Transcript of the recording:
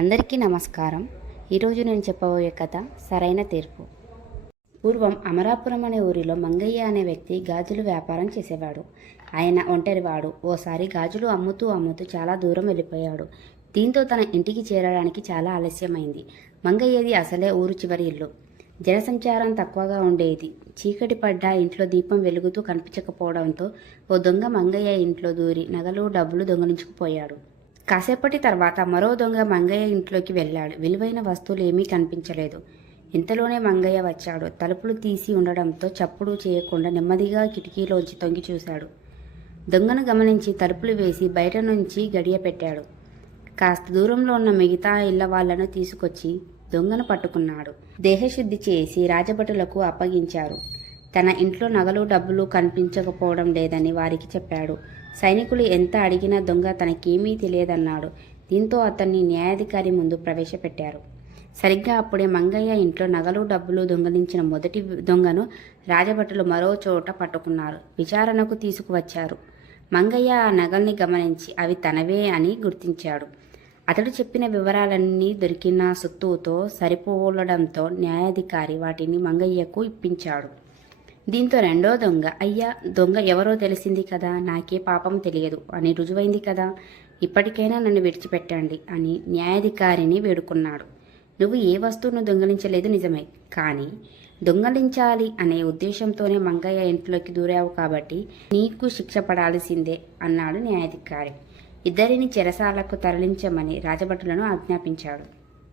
అందరికీ నమస్కారం. ఈరోజు నేను చెప్పబోయే కథ సరైన తీర్పు. పూర్వం అమరాపురం అనే ఊరిలో మంగయ్య అనే వ్యక్తి గాజులు వ్యాపారం చేసేవాడు. ఆయన ఒంటరివాడు. ఓసారి గాజులు అమ్ముతూ చాలా దూరం వెళ్ళిపోయాడు. దీంతో తన ఇంటికి చేరడానికి చాలా ఆలస్యమైంది. మంగయ్యది అసలే ఊరు చివరి ఇల్లు. జనసంచారం తక్కువగా ఉండేది. చీకటి పడ్డా ఇంట్లో దీపం వెలుగుతూ కనిపించకపోవడంతో ఓ దొంగ మంగయ్య ఇంట్లో దూరి నగలు డబ్బులు దొంగిలించుకుపోయాడు. కాసేపటి తర్వాత మరో దొంగ మంగయ్య ఇంట్లోకి వెళ్ళాడు. విలువైన వస్తువులు ఏమీ కనిపించలేదు. ఇంతలోనే మంగయ్య వచ్చాడు. తలుపులు తీసి ఉండడంతో చప్పుడు చేయకుండా నెమ్మదిగా కిటికీలోంచి తొంగి చూశాడు. దొంగను గమనించి తలుపులు వేసి బయట నుంచి గడియ పెట్టాడు. కాస్త దూరంలో ఉన్న మిగతా ఇళ్ల వాళ్లను తీసుకొచ్చి దొంగను పట్టుకున్నాడు. దేహశుద్ధి చేసి రాజభటులకు అప్పగించారు. తన ఇంట్లో నగలు డబ్బులు కనిపించకపోవడం లేదని వారికి చెప్పాడు. సైనికులు ఎంత అడిగినా దొంగ తనకేమీ తెలియదన్నాడు. దీంతో అతన్ని న్యాయాధికారి ముందు ప్రవేశపెట్టారు. సరిగ్గా అప్పుడే మంగయ్య ఇంట్లో నగలు డబ్బులు దొంగలించిన మొదటి దొంగను రాజభటులు మరో చోట పట్టుకున్నారు. విచారణకు తీసుకువచ్చారు. మంగయ్య ఆ నగల్ని గమనించి అవి తనవే అని గుర్తించాడు. అతడు చెప్పిన వివరాలన్నీ దొరికిన సొత్తుతో సరిపోలడంతో న్యాయాధికారి వాటిని మంగయ్యకు ఇప్పించాడు. దీంతో రెండో దొంగ, అయ్యా, దొంగ ఎవరో తెలిసింది కదా, నాకే పాపం తెలియదు అని రుజువైంది కదా, ఇప్పటికైనా నన్ను విడిచిపెట్టండి అని న్యాయాధికారిని వేడుకున్నాడు. నువ్వు ఏ వస్తువును దొంగలించలేదు నిజమే, కానీ దొంగలించాలి అనే ఉద్దేశంతోనే మంగయ్య ఇంట్లోకి దూరావు కాబట్టి నీకు శిక్ష పడాల్సిందే అన్నాడు న్యాయాధికారి. ఇద్దరిని చెరసాలకు తరలించమని రాజభటులను ఆజ్ఞాపించాడు.